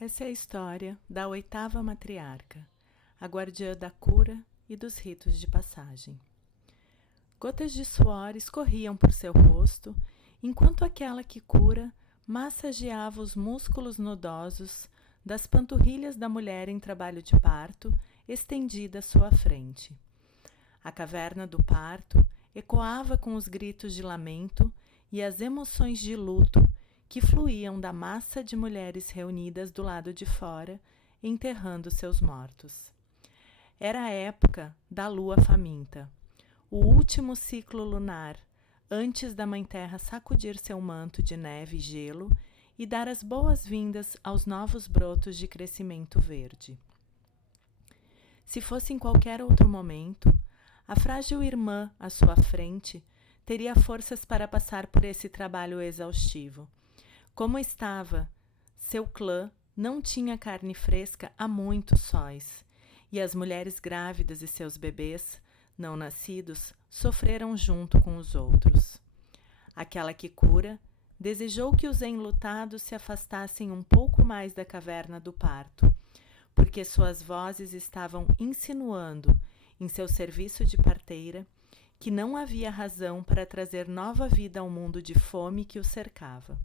Essa é a história da oitava matriarca, a guardiã da cura e dos ritos de passagem. Gotas de suor escorriam por seu rosto, enquanto aquela que cura massageava os músculos nodosos das panturrilhas da mulher em trabalho de parto, estendida à sua frente. A caverna do parto ecoava com os gritos de lamento e as emoções de luto que fluíam da massa de mulheres reunidas do lado de fora, enterrando seus mortos. Era a época da lua faminta, o último ciclo lunar, antes da Mãe Terra sacudir seu manto de neve e gelo e dar as boas-vindas aos novos brotos de crescimento verde. Se fosse em qualquer outro momento, a frágil irmã à sua frente teria forças para passar por esse trabalho exaustivo. Como estava, seu clã não tinha carne fresca há muitos sóis, e as mulheres grávidas e seus bebês, não nascidos, sofreram junto com os outros. Aquela que cura desejou que os enlutados se afastassem um pouco mais da caverna do parto, porque suas vozes estavam insinuando, em seu serviço de parteira, que não havia razão para trazer nova vida ao mundo de fome que o cercava.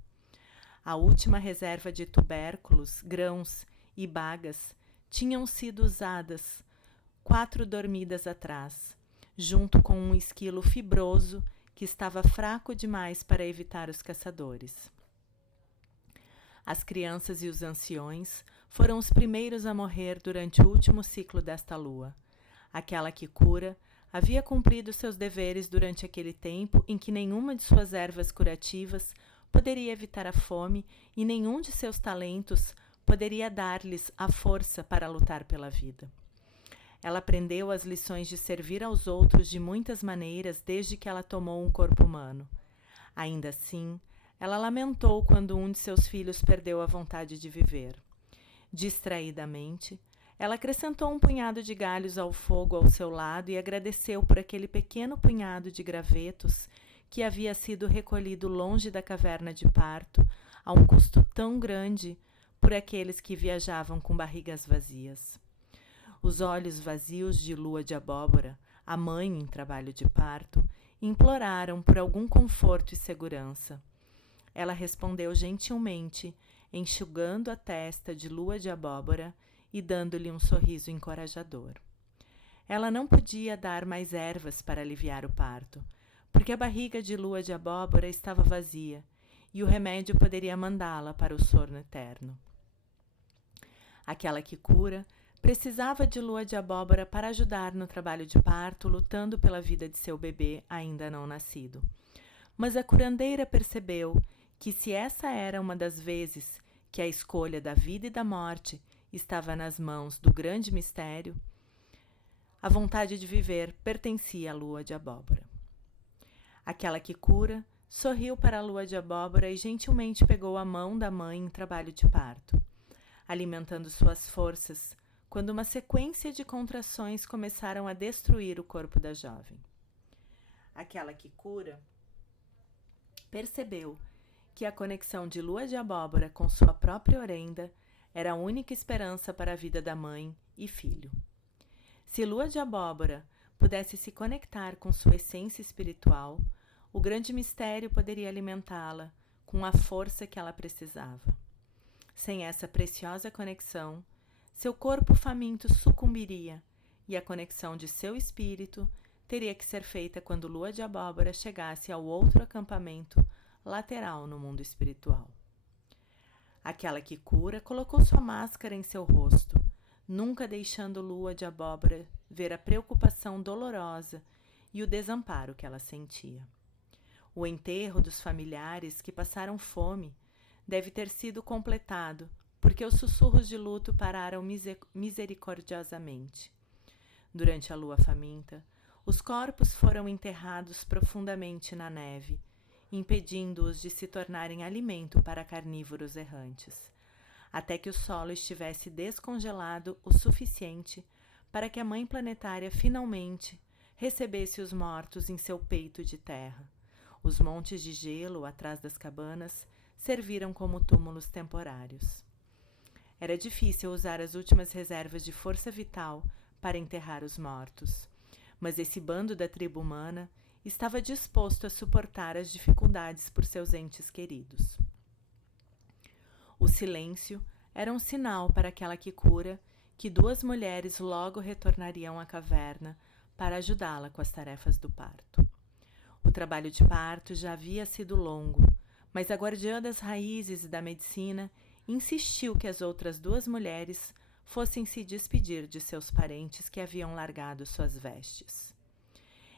A última reserva de tubérculos, grãos e bagas tinham sido usadas 4 dormidas atrás, junto com um esquilo fibroso que estava fraco demais para evitar os caçadores. As crianças e os anciões foram os primeiros a morrer durante o último ciclo desta lua. Aquela que cura havia cumprido seus deveres durante aquele tempo em que nenhuma de suas ervas curativas poderia evitar a fome e nenhum de seus talentos poderia dar-lhes a força para lutar pela vida. Ela aprendeu as lições de servir aos outros de muitas maneiras desde que ela tomou um corpo humano. Ainda assim, ela lamentou quando um de seus filhos perdeu a vontade de viver. Distraidamente, ela acrescentou um punhado de galhos ao fogo ao seu lado e agradeceu por aquele pequeno punhado de gravetos que havia sido recolhido longe da caverna de parto, a um custo tão grande por aqueles que viajavam com barrigas vazias. Os olhos vazios de Lua de Abóbora, a mãe em trabalho de parto, imploraram por algum conforto e segurança. Ela respondeu gentilmente, enxugando a testa de Lua de Abóbora e dando-lhe um sorriso encorajador. Ela não podia dar mais ervas para aliviar o parto, porque a barriga de Lua de Abóbora estava vazia e o remédio poderia mandá-la para o sono eterno. Aquela que cura precisava de Lua de Abóbora para ajudar no trabalho de parto, lutando pela vida de seu bebê ainda não nascido. Mas a curandeira percebeu que se essa era uma das vezes que a escolha da vida e da morte estava nas mãos do grande mistério, a vontade de viver pertencia à Lua de Abóbora. Aquela que cura sorriu para a Lua de Abóbora e gentilmente pegou a mão da mãe em trabalho de parto, alimentando suas forças quando uma sequência de contrações começaram a destruir o corpo da jovem. Aquela que cura percebeu que a conexão de Lua de Abóbora com sua própria orenda era a única esperança para a vida da mãe e filho. Se Lua de Abóbora pudesse se conectar com sua essência espiritual, o grande mistério poderia alimentá-la com a força que ela precisava. Sem essa preciosa conexão, seu corpo faminto sucumbiria e a conexão de seu espírito teria que ser feita quando Lua de Abóbora chegasse ao outro acampamento lateral no mundo espiritual. Aquela que cura colocou sua máscara em seu rosto, nunca deixando Lua de Abóbora ver a preocupação dolorosa e o desamparo que ela sentia. O enterro dos familiares que passaram fome deve ter sido completado, porque os sussurros de luto pararam misericordiosamente. Durante a lua faminta, os corpos foram enterrados profundamente na neve, impedindo-os de se tornarem alimento para carnívoros errantes, até que o solo estivesse descongelado o suficiente para que a Mãe Planetária finalmente recebesse os mortos em seu peito de terra. Os montes de gelo atrás das cabanas serviram como túmulos temporários. Era difícil usar as últimas reservas de força vital para enterrar os mortos, mas esse bando da tribo humana estava disposto a suportar as dificuldades por seus entes queridos. O silêncio era um sinal para aquela Kikura que 2 mulheres logo retornariam à caverna para ajudá-la com as tarefas do parto. O trabalho de parto já havia sido longo, mas a guardiã das raízes e da medicina insistiu que as outras 2 mulheres fossem se despedir de seus parentes que haviam largado suas vestes.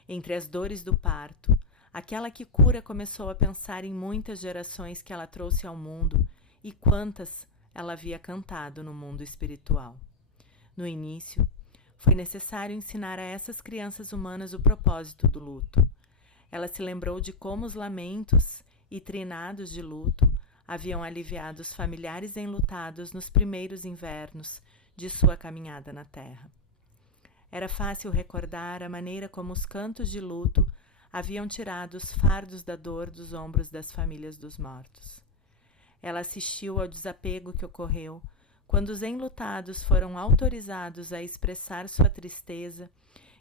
Entre as dores do parto, aquela Kikura começou a pensar em muitas gerações que ela trouxe ao mundo e quantas ela havia cantado no mundo espiritual. No início, foi necessário ensinar a essas crianças humanas o propósito do luto. Ela se lembrou de como os lamentos e trinados de luto haviam aliviado os familiares enlutados nos primeiros invernos de sua caminhada na Terra. Era fácil recordar a maneira como os cantos de luto haviam tirado os fardos da dor dos ombros das famílias dos mortos. Ela assistiu ao desapego que ocorreu quando os enlutados foram autorizados a expressar sua tristeza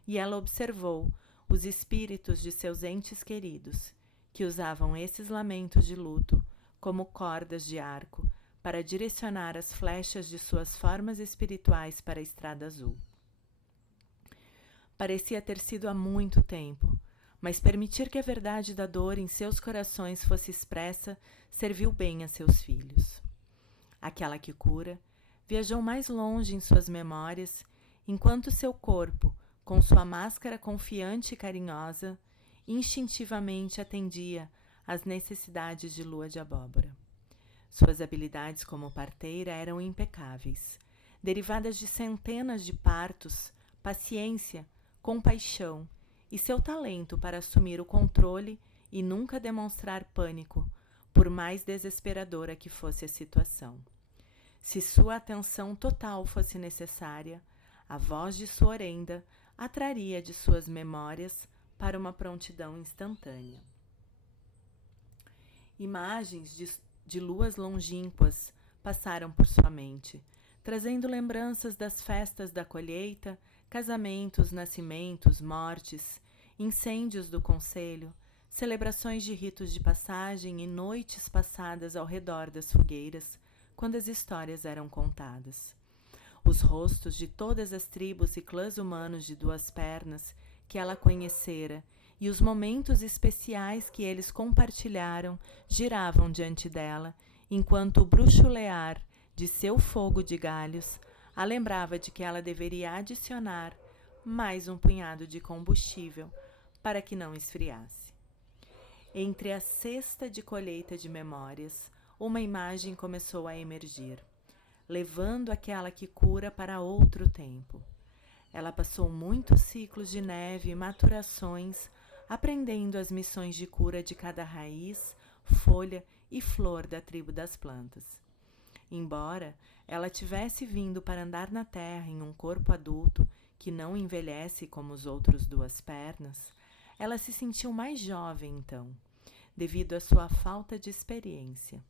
e ela observou os espíritos de seus entes queridos, que usavam esses lamentos de luto como cordas de arco para direcionar as flechas de suas formas espirituais para a Estrada Azul. Parecia ter sido há muito tempo, mas permitir que a verdade da dor em seus corações fosse expressa serviu bem a seus filhos. Aquela Kikura viajou mais longe em suas memórias, enquanto seu corpo, com sua máscara confiante e carinhosa, instintivamente atendia às necessidades de Lua de Abóbora. Suas habilidades como parteira eram impecáveis, derivadas de centenas de partos, paciência, compaixão e seu talento para assumir o controle e nunca demonstrar pânico, por mais desesperadora que fosse a situação. Se sua atenção total fosse necessária, a voz de sua orenda a traria de suas memórias para uma prontidão instantânea. Imagens de luas longínquas passaram por sua mente, trazendo lembranças das festas da colheita, casamentos, nascimentos, mortes, incêndios do concelho, celebrações de ritos de passagem e noites passadas ao redor das fogueiras, quando as histórias eram contadas. Os rostos de todas as tribos e clãs humanos de 2 pernas que ela conhecera e os momentos especiais que eles compartilharam giravam diante dela, enquanto o bruxulear de seu fogo de galhos a lembrava de que ela deveria adicionar mais um punhado de combustível para que não esfriasse. Entre a cesta de colheita de memórias, uma imagem começou a emergir, levando aquela Kikura para outro tempo. Ela passou muitos ciclos de neve e maturações, aprendendo as missões de cura de cada raiz, folha e flor da tribo das plantas. Embora ela tivesse vindo para andar na terra em um corpo adulto que não envelhece como os outros 2 pernas, ela se sentiu mais jovem então, devido à sua falta de experiência.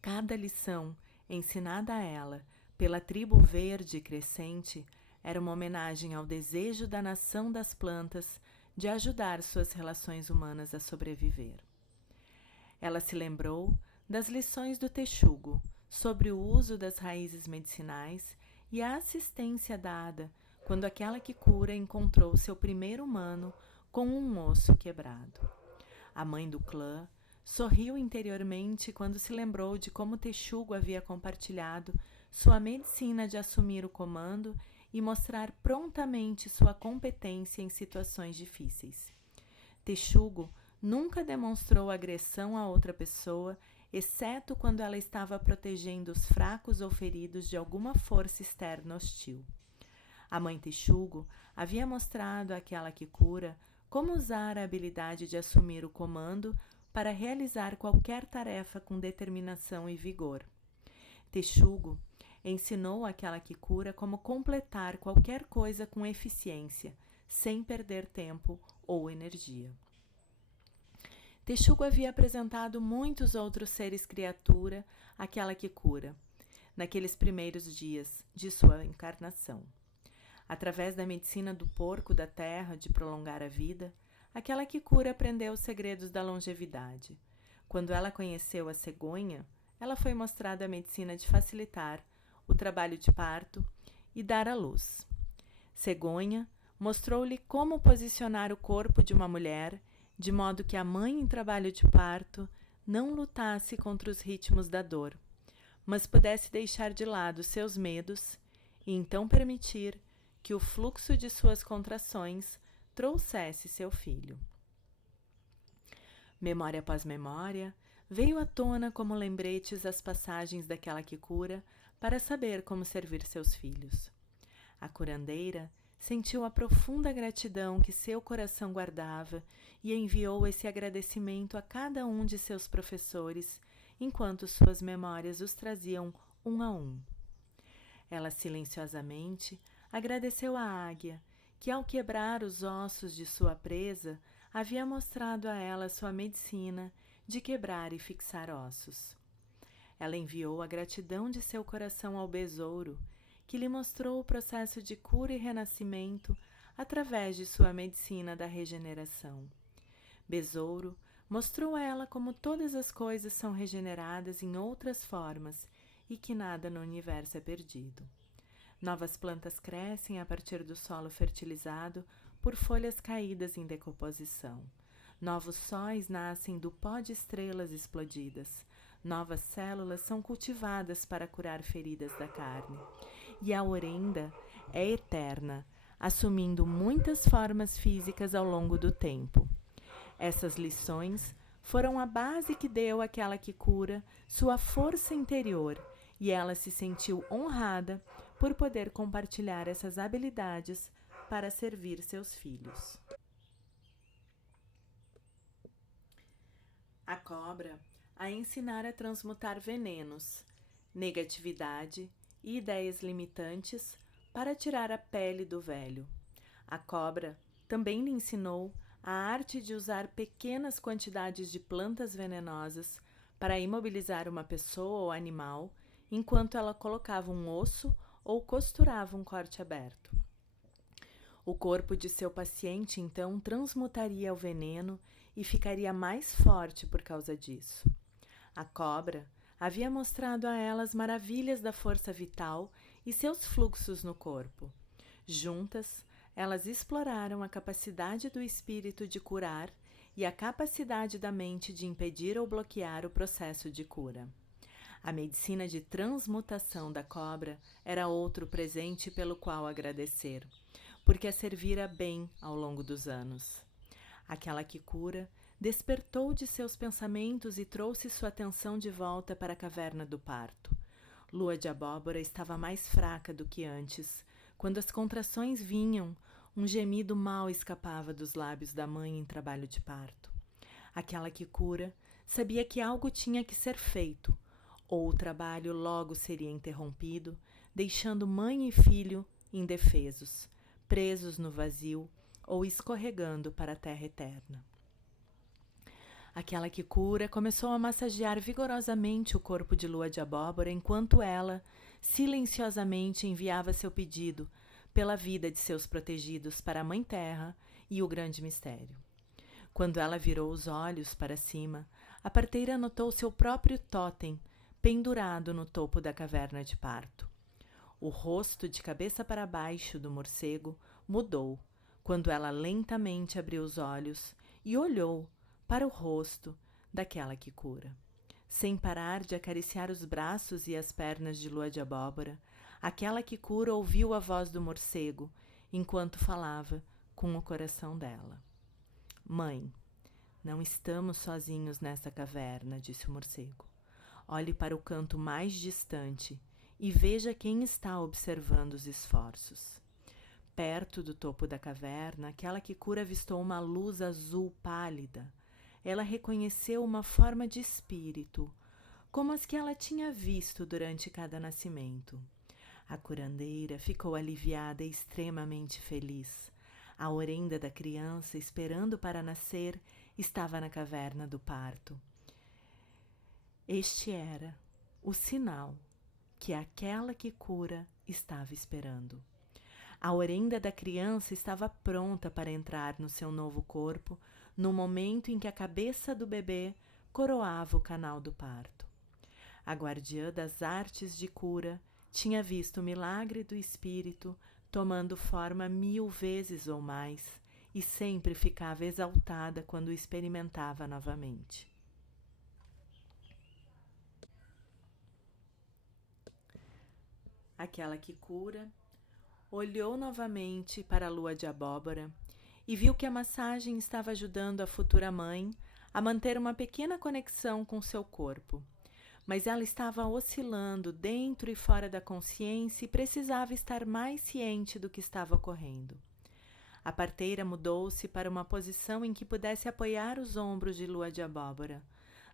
Cada lição ensinada a ela pela tribo verde crescente era uma homenagem ao desejo da nação das plantas de ajudar suas relações humanas a sobreviver. Ela se lembrou das lições do Texugo sobre o uso das raízes medicinais e a assistência dada quando aquela Kikura encontrou seu primeiro humano com um osso quebrado. A mãe do clã sorriu interiormente quando se lembrou de como Texugo havia compartilhado sua medicina de assumir o comando e mostrar prontamente sua competência em situações difíceis. Texugo nunca demonstrou agressão a outra pessoa, exceto quando ela estava protegendo os fracos ou feridos de alguma força externa hostil. A mãe Texugo havia mostrado àquela Kikura como usar a habilidade de assumir o comando para realizar qualquer tarefa com determinação e vigor. Texugo ensinou àquela Kikura como completar qualquer coisa com eficiência, sem perder tempo ou energia. Texugo havia apresentado muitos outros seres criatura àquela Kikura, naqueles primeiros dias de sua encarnação. Através da medicina do porco da terra de prolongar a vida, aquela Kikura aprendeu os segredos da longevidade. Quando ela conheceu a cegonha, ela foi mostrada a medicina de facilitar o trabalho de parto e dar à luz. Cegonha mostrou-lhe como posicionar o corpo de uma mulher, de modo que a mãe em trabalho de parto não lutasse contra os ritmos da dor, mas pudesse deixar de lado seus medos e então permitir que o fluxo de suas contrações trouxesse seu filho. Memória após memória, veio à tona como lembretes as passagens daquela Kikura para saber como servir seus filhos. A curandeira sentiu a profunda gratidão que seu coração guardava e enviou esse agradecimento a cada um de seus professores, enquanto suas memórias os traziam um a um. Ela silenciosamente agradeceu à águia, que ao quebrar os ossos de sua presa, havia mostrado a ela sua medicina de quebrar e fixar ossos. Ela enviou a gratidão de seu coração ao besouro, que lhe mostrou o processo de cura e renascimento através de sua medicina da regeneração. Besouro mostrou a ela como todas as coisas são regeneradas em outras formas e que nada no universo é perdido. Novas plantas crescem a partir do solo fertilizado por folhas caídas em decomposição. Novos sóis nascem do pó de estrelas explodidas. Novas células são cultivadas para curar feridas da carne. E a orenda é eterna, assumindo muitas formas físicas ao longo do tempo. Essas lições foram a base que deu àquela Kikura sua força interior, e ela se sentiu honrada por poder compartilhar essas habilidades para servir seus filhos. A cobra a ensinar a transmutar venenos, negatividade e ideias limitantes para tirar a pele do velho. A cobra também lhe ensinou a arte de usar pequenas quantidades de plantas venenosas para imobilizar uma pessoa ou animal enquanto ela colocava um osso ou costurava um corte aberto. O corpo de seu paciente então transmutaria o veneno e ficaria mais forte por causa disso. A cobra havia mostrado a ela as maravilhas da força vital e seus fluxos no corpo. Juntas, elas exploraram a capacidade do espírito de curar e a capacidade da mente de impedir ou bloquear o processo de cura. A medicina de transmutação da cobra era outro presente pelo qual agradecer, porque a servira bem ao longo dos anos. Aquela Kikura despertou de seus pensamentos e trouxe sua atenção de volta para a caverna do parto. Lua de Abóbora estava mais fraca do que antes. Quando as contrações vinham, um gemido mal escapava dos lábios da mãe em trabalho de parto. Aquela Kikura sabia que algo tinha que ser feito, ou o trabalho logo seria interrompido, deixando mãe e filho indefesos, presos no vazio ou escorregando para a terra eterna. Aquela Kikura começou a massagear vigorosamente o corpo de Lua de Abóbora enquanto ela, silenciosamente, enviava seu pedido pela vida de seus protegidos para a Mãe Terra e o grande mistério. Quando ela virou os olhos para cima, a parteira notou seu próprio totem pendurado no topo da caverna de parto. O rosto de cabeça para baixo do morcego mudou quando ela lentamente abriu os olhos e olhou para o rosto daquela Kikura. Sem parar de acariciar os braços e as pernas de Lua de Abóbora, aquela Kikura ouviu a voz do morcego enquanto falava com o coração dela. Mãe, não estamos sozinhos nesta caverna, disse o morcego. Olhe para o canto mais distante e veja quem está observando os esforços. Perto do topo da caverna, aquela Kikura avistou uma luz azul pálida. Ela reconheceu uma forma de espírito, como as que ela tinha visto durante cada nascimento. A curandeira ficou aliviada e extremamente feliz. A orenda da criança, esperando para nascer, estava na caverna do parto. Este era o sinal que aquela que cura estava esperando. A orenda da criança estava pronta para entrar no seu novo corpo no momento em que a cabeça do bebê coroava o canal do parto. A guardiã das artes de cura tinha visto o milagre do espírito tomando forma 1000 vezes ou mais e sempre ficava exaltada quando o experimentava novamente. Aquela que cura olhou novamente para a lua de abóbora e viu que a massagem estava ajudando a futura mãe a manter uma pequena conexão com seu corpo, mas ela estava oscilando dentro e fora da consciência e precisava estar mais ciente do que estava ocorrendo. A parteira mudou-se para uma posição em que pudesse apoiar os ombros de lua de abóbora,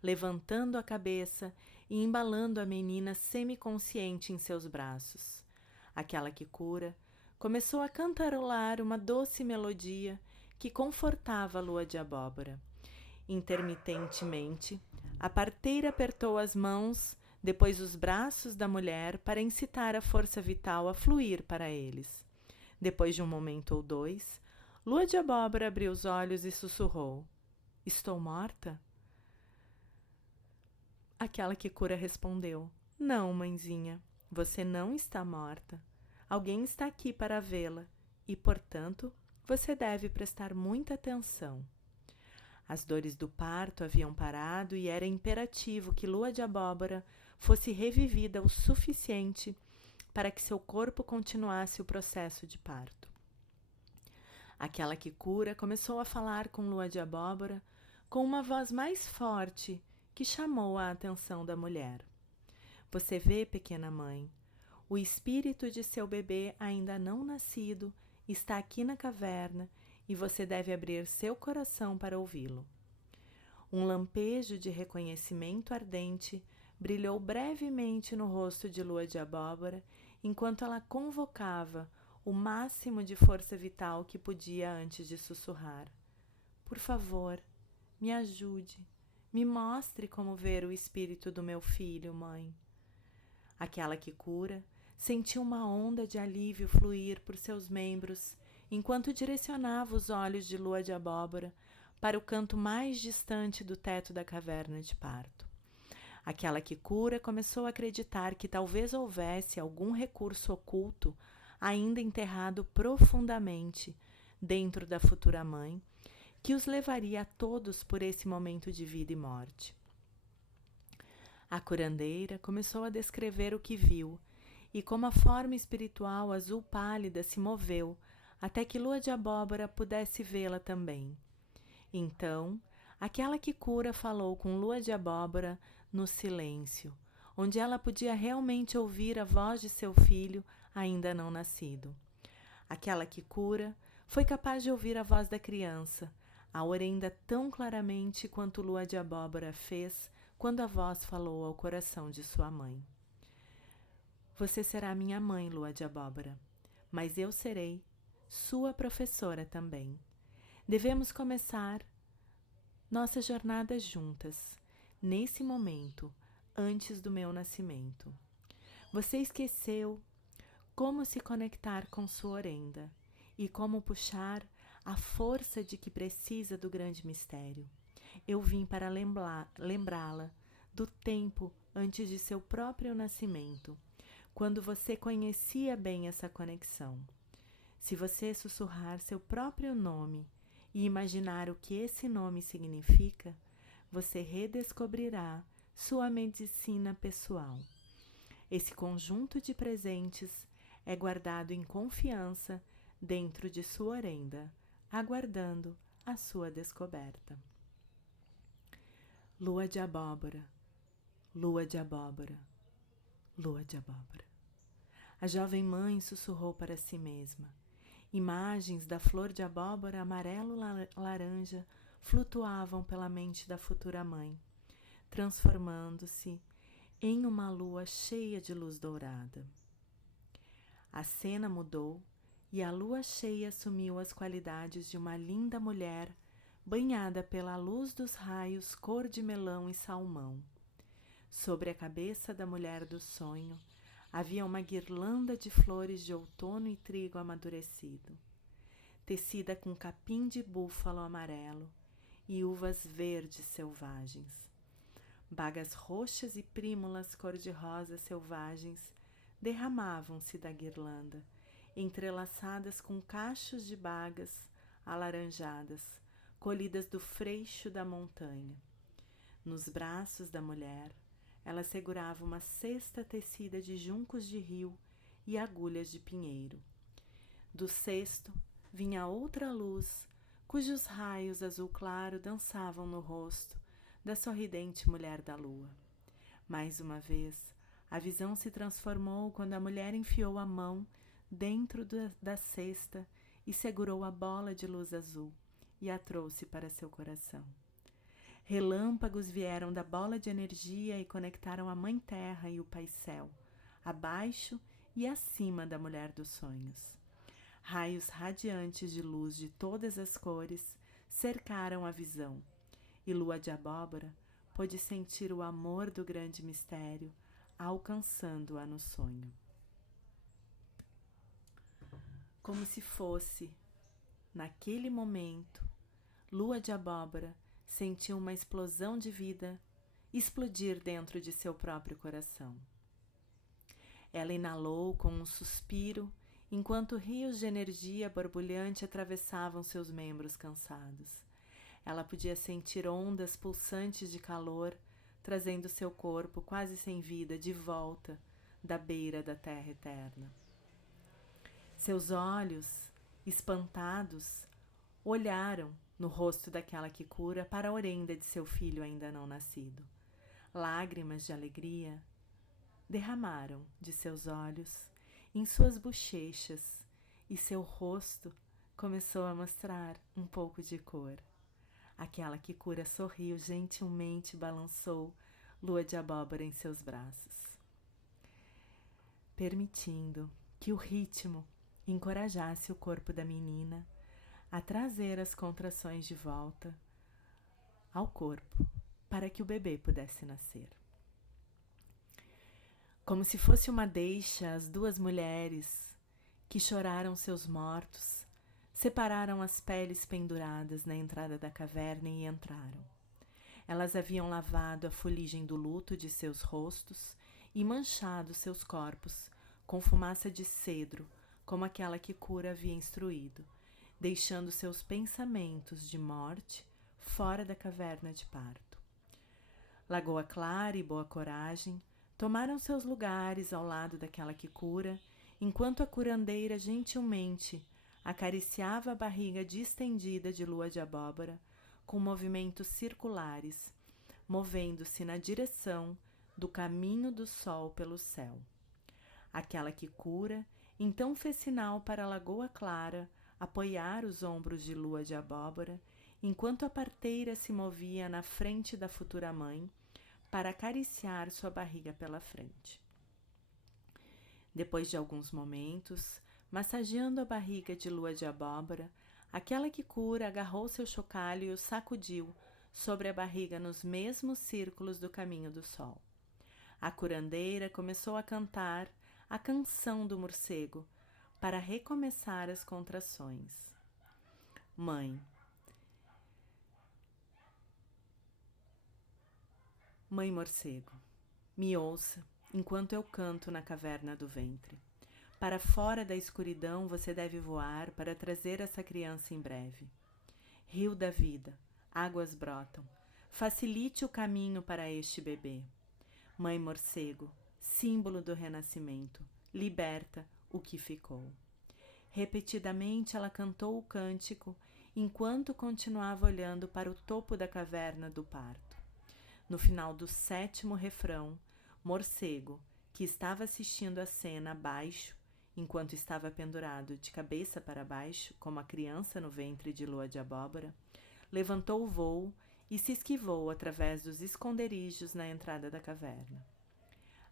levantando a cabeça e embalando a menina semiconsciente em seus braços. Aquela que cura começou a cantarolar uma doce melodia que confortava a lua de abóbora. Intermitentemente, a parteira apertou as mãos, depois os braços da mulher para incitar a força vital a fluir para eles. Depois de um momento ou dois, lua de abóbora abriu os olhos e sussurrou: "Estou morta?" Aquela que cura respondeu: "Não, mãezinha, você não está morta. Alguém está aqui para vê-la e, portanto, você deve prestar muita atenção." As dores do parto haviam parado e era imperativo que lua de abóbora fosse revivida o suficiente para que seu corpo continuasse o processo de parto. Aquela que cura começou a falar com lua de abóbora com uma voz mais forte que chamou a atenção da mulher. "Você vê, pequena mãe, o espírito de seu bebê ainda não nascido está aqui na caverna e você deve abrir seu coração para ouvi-lo." Um lampejo de reconhecimento ardente brilhou brevemente no rosto de lua de abóbora enquanto ela convocava o máximo de força vital que podia antes de sussurrar: "Por favor, me ajude, me mostre como ver o espírito do meu filho, mãe." Aquela que cura sentiu uma onda de alívio fluir por seus membros enquanto direcionava os olhos de lua de abóbora para o canto mais distante do teto da caverna de parto. Aquela que cura começou a acreditar que talvez houvesse algum recurso oculto ainda enterrado profundamente dentro da futura mãe, que os levaria a todos por esse momento de vida e morte. A curandeira começou a descrever o que viu e como a forma espiritual azul pálida se moveu até que lua de abóbora pudesse vê-la também. Então, aquela que cura falou com lua de abóbora no silêncio, onde ela podia realmente ouvir a voz de seu filho ainda não nascido. Aquela que cura foi capaz de ouvir a voz da criança, a orenda tão claramente quanto lua de abóbora fez quando a voz falou ao coração de sua mãe. "Você será minha mãe, lua de abóbora, mas eu serei sua professora também. Devemos começar nossa jornada juntas, nesse momento, antes do meu nascimento. Você esqueceu como se conectar com sua orenda e como puxar a força de que precisa do grande mistério. Eu vim para lembrá-la do tempo antes de seu próprio nascimento, quando você conhecia bem essa conexão. Se você sussurrar seu próprio nome e imaginar o que esse nome significa, você redescobrirá sua medicina pessoal. Esse conjunto de presentes é guardado em confiança dentro de sua orenda, aguardando a sua descoberta." Lua de abóbora, lua de abóbora, lua de abóbora. A jovem mãe sussurrou para si mesma. Imagens da flor de abóbora amarelo-laranja flutuavam pela mente da futura mãe, transformando-se em uma lua cheia de luz dourada. A cena mudou e a lua cheia assumiu as qualidades de uma linda mulher banhada pela luz dos raios cor de melão e salmão. Sobre a cabeça da mulher do sonho, Havia uma guirlanda de flores de outono e trigo amadurecido, tecida com capim de búfalo amarelo e uvas verdes selvagens. Bagas roxas e prímulas cor-de-rosa selvagens derramavam-se da guirlanda, entrelaçadas com cachos de bagas alaranjadas, colhidas do freixo da montanha. Nos braços da mulher, ela segurava uma cesta tecida de juncos de rio e agulhas de pinheiro. Do cesto vinha outra luz, cujos raios azul claro dançavam no rosto da sorridente mulher da lua. Mais uma vez, a visão se transformou quando a mulher enfiou a mão dentro da cesta e segurou a bola de luz azul e a trouxe para seu coração. Relâmpagos vieram da bola de energia e conectaram a Mãe Terra e o Pai Céu, abaixo e acima da mulher dos sonhos. Raios radiantes de luz de todas as cores cercaram a visão, e Lua de Abóbora pôde sentir o amor do grande mistério, alcançando-a no sonho. Como se fosse, naquele momento, Lua de Abóbora sentiu uma explosão de vida explodir dentro de seu próprio coração. Ela inalou com um suspiro, enquanto rios de energia borbulhante atravessavam seus membros cansados. Ela podia sentir ondas pulsantes de calor, trazendo seu corpo quase sem vida de volta da beira da terra eterna. Seus olhos, espantados, olharam no rosto daquela que cura para a orenda de seu filho ainda não nascido. Lágrimas de alegria derramaram de seus olhos em suas bochechas e seu rosto começou a mostrar um pouco de cor. Aquela que cura sorriu gentilmente e balançou Lua de Abóbora em seus braços, permitindo que o ritmo encorajasse o corpo da menina a trazer as contrações de volta ao corpo para que o bebê pudesse nascer. Como se fosse uma deixa, as duas mulheres que choraram seus mortos separaram as peles penduradas na entrada da caverna e entraram. Elas haviam lavado a fuligem do luto de seus rostos e manchado seus corpos com fumaça de cedro, como aquela que cura havia instruído, deixando seus pensamentos de morte fora da caverna de parto. Lagoa Clara e Boa Coragem tomaram seus lugares ao lado daquela que cura, enquanto a curandeira gentilmente acariciava a barriga distendida de Lua de Abóbora com movimentos circulares, movendo-se na direção do caminho do sol pelo céu. Aquela que cura então fez sinal para a Lagoa Clara apoiar os ombros de Lua de Abóbora, enquanto a parteira se movia na frente da futura mãe para acariciar sua barriga pela frente. Depois de alguns momentos, massageando a barriga de Lua de Abóbora, aquela que cura agarrou seu chocalho e o sacudiu sobre a barriga nos mesmos círculos do caminho do sol. A curandeira começou a cantar a canção do morcego para recomeçar as contrações. Mãe morcego, me ouça enquanto eu canto na caverna do ventre. Para fora da escuridão você deve voar para trazer essa criança em breve. Rio da vida, águas brotam. Facilite o caminho para este bebê. Mãe morcego, símbolo do renascimento, liberta o que ficou. Repetidamente ela cantou o cântico enquanto continuava olhando para o topo da caverna do parto. No final do 7º refrão, Morcego, que estava assistindo a cena abaixo, enquanto estava pendurado de cabeça para baixo, como a criança no ventre de Lua de Abóbora, levantou o vôo e se esquivou através dos esconderijos na entrada da caverna.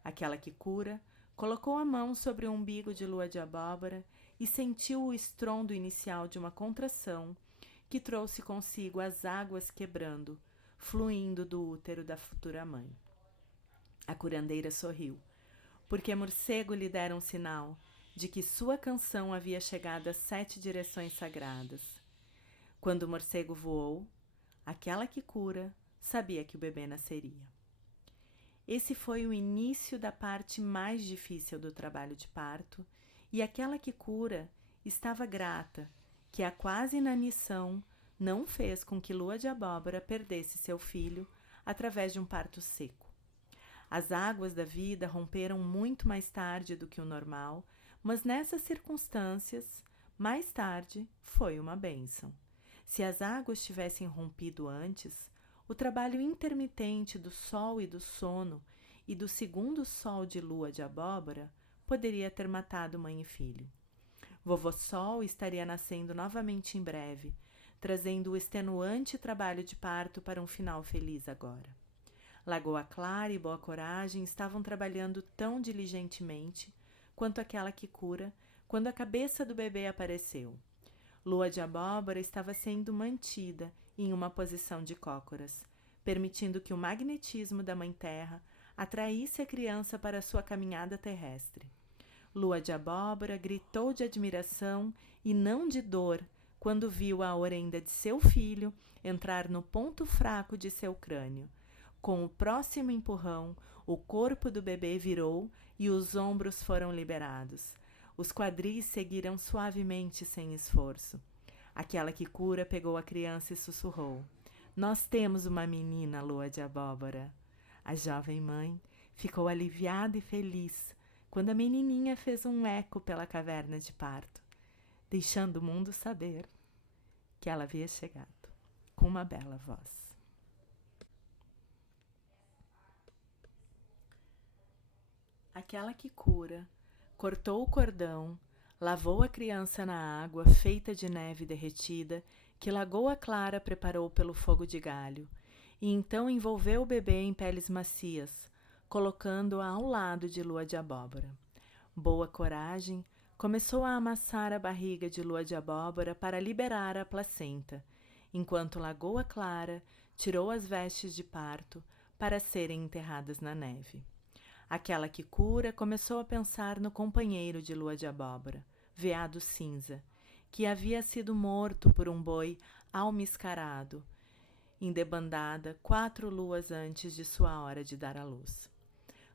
Aquela que cura colocou a mão sobre o umbigo de Lua de Abóbora e sentiu o estrondo inicial de uma contração que trouxe consigo as águas quebrando, fluindo do útero da futura mãe. A curandeira sorriu. porque morcego lhe dera um sinal de que sua canção havia chegado às 7 direções sagradas. Quando o morcego voou, aquela que cura sabia que o bebê nasceria. Esse foi o início da parte mais difícil do trabalho de parto, e aquela que cura estava grata que a quase inanição não fez com que Lua de Abóbora perdesse seu filho através de um parto seco. As águas da vida romperam muito mais tarde do que o normal, mas nessas circunstâncias, mais tarde foi uma bênção. Se as águas tivessem rompido antes, o trabalho intermitente do sol e do sono e do segundo sol de Lua de Abóbora poderia ter matado mãe e filho. Vovô Sol estaria nascendo novamente em breve, trazendo o extenuante trabalho de parto para um final feliz agora. Lagoa Clara e Boa Coragem estavam trabalhando tão diligentemente quanto aquela que cura quando a cabeça do bebê apareceu. Lua de Abóbora estava sendo mantida em uma posição de cócoras, permitindo que o magnetismo da Mãe Terra atraísse a criança para sua caminhada terrestre. Lua de Abóbora gritou de admiração e não de dor quando viu a orelha de seu filho entrar no ponto fraco de seu crânio. Com o próximo empurrão, o corpo do bebê virou e os ombros foram liberados. Os quadris seguiram suavemente sem esforço. Aquela que cura pegou a criança e sussurrou: "Nós temos uma menina, Lua de Abóbora." A jovem mãe ficou aliviada e feliz quando a menininha fez um eco pela caverna de parto, deixando o mundo saber que ela havia chegado com uma bela voz. Aquela que cura cortou o cordão, lavou a criança na água feita de neve derretida que Lagoa Clara preparou pelo fogo de galho, e então envolveu o bebê em peles macias, colocando-a ao lado de Lua de Abóbora. Boa Coragem começou a amassar a barriga de Lua de Abóbora para liberar a placenta, enquanto Lagoa Clara tirou as vestes de parto para serem enterradas na neve. Aquela que cura começou a pensar no companheiro de Lua de Abóbora, Veado Cinza, que havia sido morto por um boi almiscarado, em debandada 4 luas antes de sua hora de dar à luz.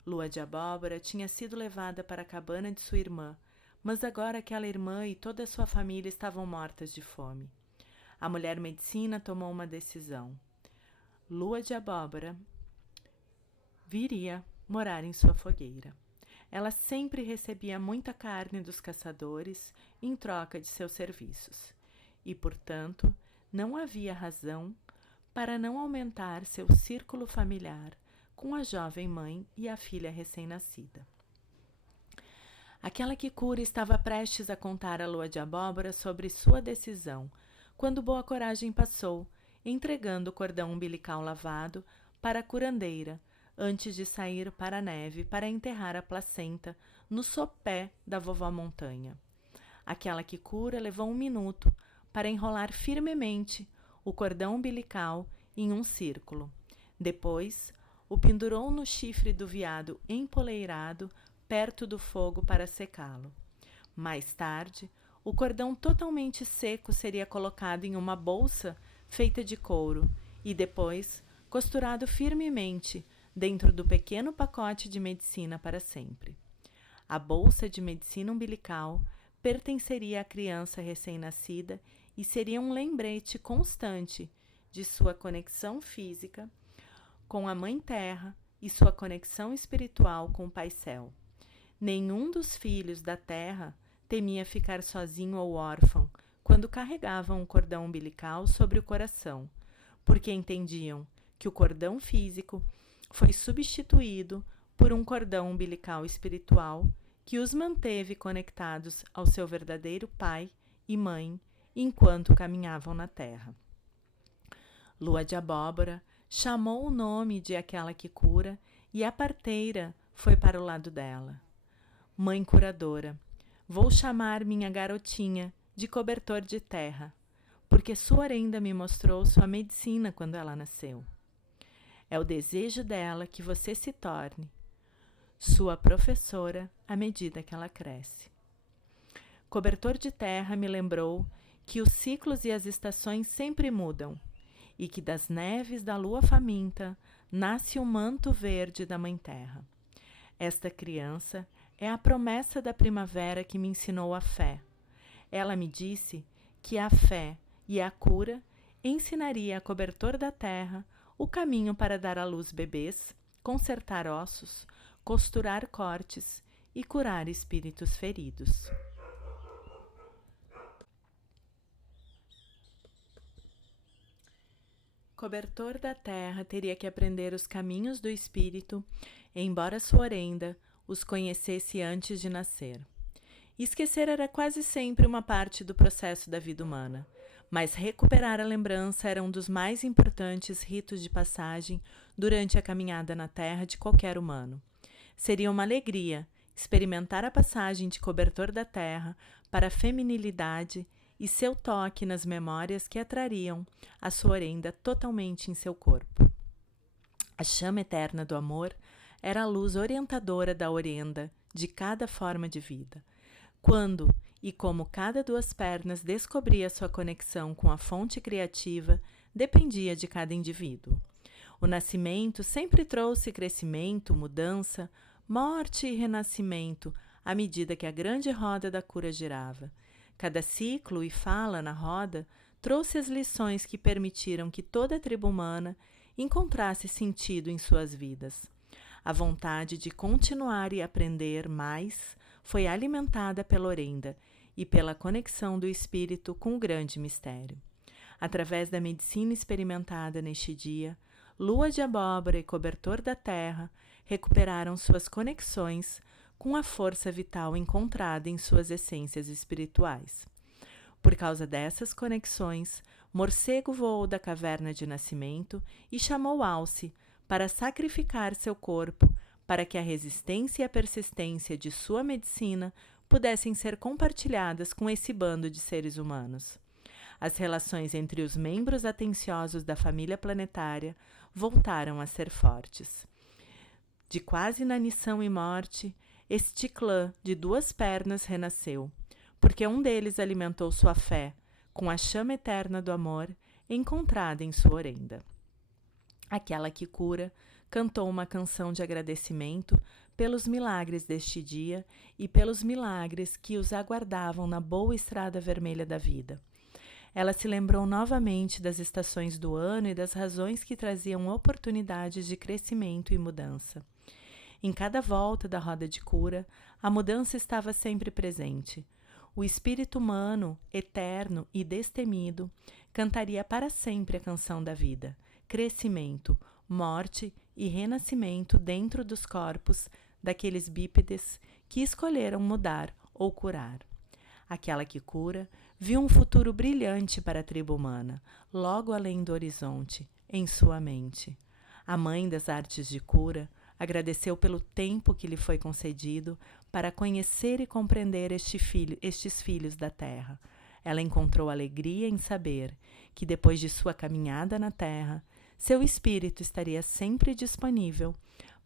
Lua de Abóbora tinha sido levada para a cabana de sua irmã, mas agora aquela irmã e toda a sua família estavam mortas de fome. A mulher medicina tomou uma decisão. Lua de Abóbora viria morar em sua fogueira. Ela sempre recebia muita carne dos caçadores em troca de seus serviços, e, portanto, não havia razão para não aumentar seu círculo familiar com a jovem mãe e a filha recém-nascida. Aquela que cura estava prestes a contar a Lua de Abóbora sobre sua decisão, quando Boa Coragem passou, entregando o cordão umbilical lavado para a curandeira, antes de sair para a neve para enterrar a placenta no sopé da vovó Montanha. Aquela que cura levou 1 minuto para enrolar firmemente o cordão umbilical em um círculo. Depois, o pendurou no chifre do veado empoleirado perto do fogo para secá-lo. Mais tarde, o cordão totalmente seco seria colocado em uma bolsa feita de couro e depois costurado firmemente dentro do pequeno pacote de medicina para sempre. A bolsa de medicina umbilical pertenceria à criança recém-nascida e seria um lembrete constante de sua conexão física com a Mãe Terra e sua conexão espiritual com o Pai Céu. Nenhum dos filhos da Terra temia ficar sozinho ou órfão quando carregavam um cordão umbilical sobre o coração, porque entendiam que o cordão físico foi substituído por um cordão umbilical espiritual que os manteve conectados ao seu verdadeiro pai e mãe enquanto caminhavam na terra. Lua de Abóbora chamou o nome de aquela que cura e a parteira foi para o lado dela. Mãe curadora, vou chamar minha garotinha de cobertor de terra, porque sua orenda me mostrou sua medicina quando ela nasceu. É o desejo dela que você se torne sua professora à medida que ela cresce. Cobertor de Terra me lembrou que os ciclos e as estações sempre mudam e que das neves da lua faminta nasce o manto verde da Mãe Terra. Esta criança é a promessa da primavera que me ensinou a fé. Ela me disse que a fé e a cura ensinaria a Cobertor da Terra o caminho para dar à luz bebês, consertar ossos, costurar cortes e curar espíritos feridos. Cobertor da Terra teria que aprender os caminhos do espírito, embora sua orenda os conhecesse antes de nascer. Esquecer era quase sempre uma parte do processo da vida humana, mas recuperar a lembrança era um dos mais importantes ritos de passagem durante a caminhada na Terra de qualquer humano. Seria uma alegria experimentar a passagem de Cobertor da Terra para a feminilidade e seu toque nas memórias que atrariam a sua orenda totalmente em seu corpo. A chama eterna do amor era a luz orientadora da orenda de cada forma de vida. Quando e como cada duas pernas descobria sua conexão com a fonte criativa, dependia de cada indivíduo. O nascimento sempre trouxe crescimento, mudança, morte e renascimento à medida que a grande roda da cura girava. Cada ciclo e fala na roda trouxe as lições que permitiram que toda a tribo humana encontrasse sentido em suas vidas. A vontade de continuar e aprender mais foi alimentada pela orenda e pela conexão do espírito com o grande mistério. Através da medicina experimentada neste dia, Lua de Abóbora e Cobertor da Terra recuperaram suas conexões com a força vital encontrada em suas essências espirituais. Por causa dessas conexões, Morcego voou da caverna de nascimento e chamou Alce para sacrificar seu corpo para que a resistência e a persistência de sua medicina pudessem ser compartilhadas com esse bando de seres humanos. As relações entre os membros atenciosos da família planetária voltaram a ser fortes. De quase inanição e morte, este clã de duas pernas renasceu, porque um deles alimentou sua fé com a chama eterna do amor encontrada em sua orenda. Aquela que cura cantou uma canção de agradecimento pelos milagres deste dia e pelos milagres que os aguardavam na boa estrada vermelha da vida. Ela se lembrou novamente das estações do ano e das razões que traziam oportunidades de crescimento e mudança. Em cada volta da roda de cura, a mudança estava sempre presente. O espírito humano, eterno e destemido, cantaria para sempre a canção da vida, crescimento, morte e renascimento dentro dos corpos daqueles bípedes que escolheram mudar ou curar. Aquela que cura viu um futuro brilhante para a tribo humana, logo além do horizonte, em sua mente. A mãe das artes de cura agradeceu pelo tempo que lhe foi concedido para conhecer e compreender estes filhos da terra. Ela encontrou alegria em saber que, depois de sua caminhada na terra, seu espírito estaria sempre disponível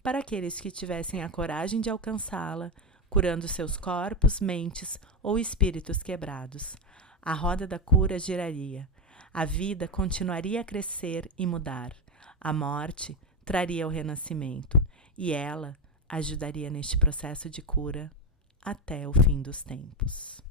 para aqueles que tivessem a coragem de alcançá-la, curando seus corpos, mentes ou espíritos quebrados. A roda da cura giraria. A vida continuaria a crescer e mudar. A morte traria o renascimento. E ela ajudaria neste processo de cura até o fim dos tempos.